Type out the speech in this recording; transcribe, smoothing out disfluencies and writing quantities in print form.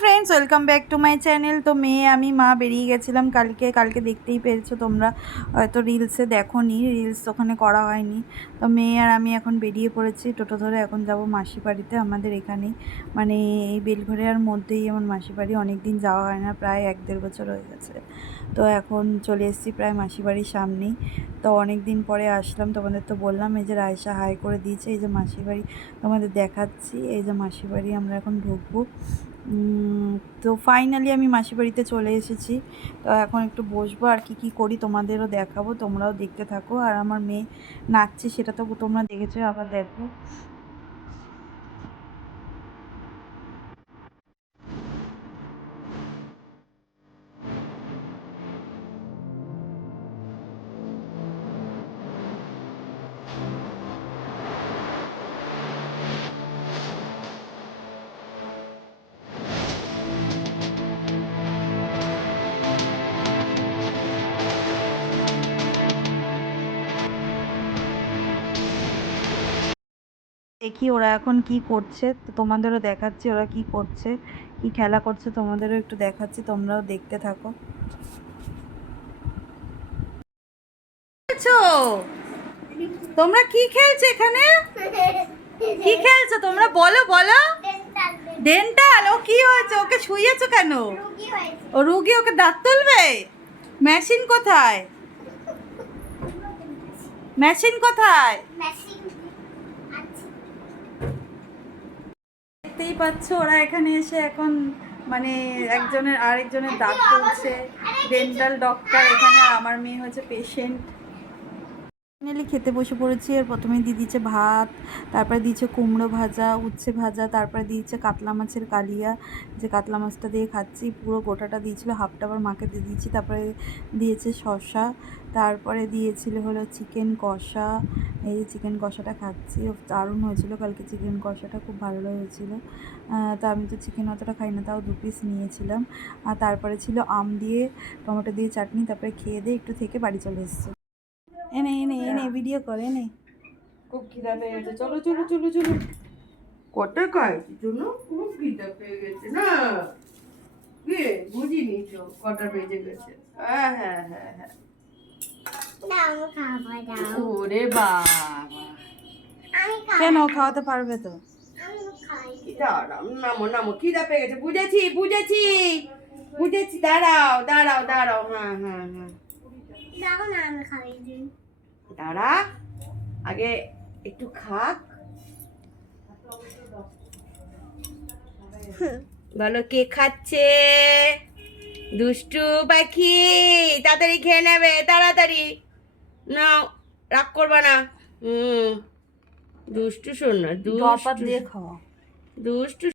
Friends, welcome back to my channel. তো আমি মা বেরিয়ে গেছিলাম কালকে দেখতেই পেরেছো তোমরা, হয়তো রিলসে দেখোনি, রিলস ওখানে করা হয়নি। তো আর আমি এখন বেরিয়ে পড়েছি টোটো ধরে, এখন যাব মাসি বাড়িতে। আমাদের এখানেই মানে এই বেলঘরিয়ার মধ্যেই আমার মাসি বাড়ি। অনেক দিন যাওয়া হয় না, প্রায় 1-1.5 বছর হয়ে গেছে। তো এখন চলে এসেছি প্রায় মাসি বাড়ির সামনেই। তো অনেক দিন পরে আসলাম, তোমাদের তো বললাম এই যে রায়সা হাই করে দিয়েছে। এই যে মাসি বাড়ি তোমাদের দেখাচ্ছি, এই যে মাসি বাড়ি, আমরা এখন ঢুকবো। তো ফাইনালি আমি মাসি বাড়িতে চলে এসেছি। তো এখন একটু বসবো, আর কি করি তোমাদেরও দেখাবো, তোমরাও দেখতে থাকো। আর আমার মেয়ে নাচছে, সেটা তো তোমরা দেখেছো, আবার দেখো। দেখি ওরা এখন কি করছে, তো তোমাদেরও দেখাচ্ছি ওরা কি করছে, কি খেলা করছে, তোমাদেরও একটু দেখাচ্ছি, তোমরাও দেখতে থাকো। তোমরা কি খেলছো এখানে? কি খেলছো তোমরা? বলো বলো। ডেন্টাল? ও কি হয়েছে? ওকে শুইয়েছো কেন? ও রুগী, ওকে দাঁত তুলবে? মেশিন কোথায়? মেশিন কোথায়? দেখতেই পাচ্ছ ওরা এখানে এসে এখন মানে একজনের আরেকজনের দাঁত তুলছে। ডেন্টাল ডক্টর এখানে, আমার মেয়ে হচ্ছে পেশেন্ট। ফাইনালি খেতে বসে পড়েছি। আর প্রথমে দিয়ে দিয়েছে ভাত, তারপরে দিয়েছে কুমড়ো ভাজা, উচ্ছে ভাজা, তারপরে দিয়েছে কাতলা মাছের কালিয়া, যে কাতলা মাছটা দিয়ে খাচ্ছি। পুরো গোটাটা দিয়েছিল, হাফটা আবার মাকে দিয়ে দিয়েছি। তারপরে দিয়েছে শসা, তারপরে দিয়েছিল হলো চিকেন কষা। এই যে চিকেন কষাটা খাচ্ছি, দারুণ হয়েছিল কালকে চিকেন কষাটা, খুব ভালো হয়েছিল। তো আমি তো চিকেন অতটা খাই না, তাও 2 পিস নিয়েছিলাম। আর তারপরে ছিল আম দিয়ে টমেটো দিয়ে চাটনি। তারপরে খেয়ে দিয়ে একটু থেকে বাড়ি চলে এসেছি। এনে এনে এনে ভিডিও করে এনে। খুব খিদা পেয়ে গেছে, চলো চলো চলো চলো। কটা খাইছি জন্য খুব খিদা পেয়ে গেছে না? কে বুঝিনি তো কটা বেজে গেছে। হ্যাঁ হ্যাঁ হ্যাঁ হ্যাঁ। ওরে বাবা, কেন খাওয়াতে পারবে তো? দাঁড়াও, নামো নামো, খিদা পেয়ে গেছে, বুঝেছি বুঝেছি বুঝেছি, দাঁড়াও দাঁড়াও দাঁড়াও, হ্যাঁ হ্যাঁ হ্যাঁ, দাঁড়া, আগে একটু খাক। বলো কে খাচ্ছে? দুষ্টু পাখি, তাড়াতাড়ি খেয়ে নেবে, তাড়াতাড়ি নাও, রাগ করবা না। দুষ্টু শোন না, ড্রপার দুষ্টু দিয়ে খাওয়া। দুষ্টু